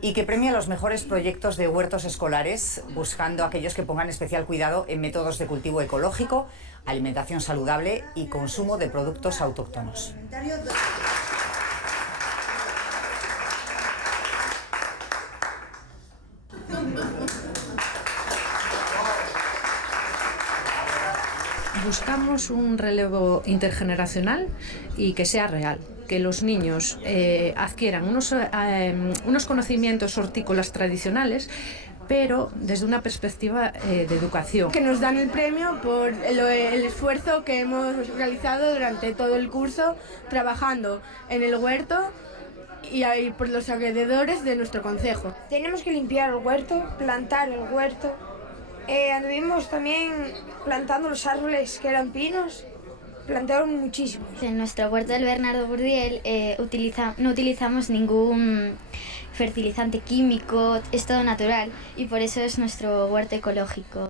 y que premia los mejores proyectos de huertos escolares, buscando aquellos que pongan especial cuidado en métodos de cultivo ecológico, alimentación saludable y consumo de productos autóctonos. Buscamos un relevo intergeneracional y que sea real, que los niños adquieran unos conocimientos hortícolas tradicionales, pero desde una perspectiva de educación. Que nos dan el premio por el esfuerzo que hemos realizado durante todo el curso trabajando en el huerto y por los alrededores de nuestro concejo. Tenemos que limpiar el huerto, plantar el huerto. Anduvimos también plantando los árboles que eran pinos, plantaron muchísimos. En nuestro huerto del Bernardo Burdiel no utilizamos ningún fertilizante químico, es todo natural y por eso es nuestro huerto ecológico.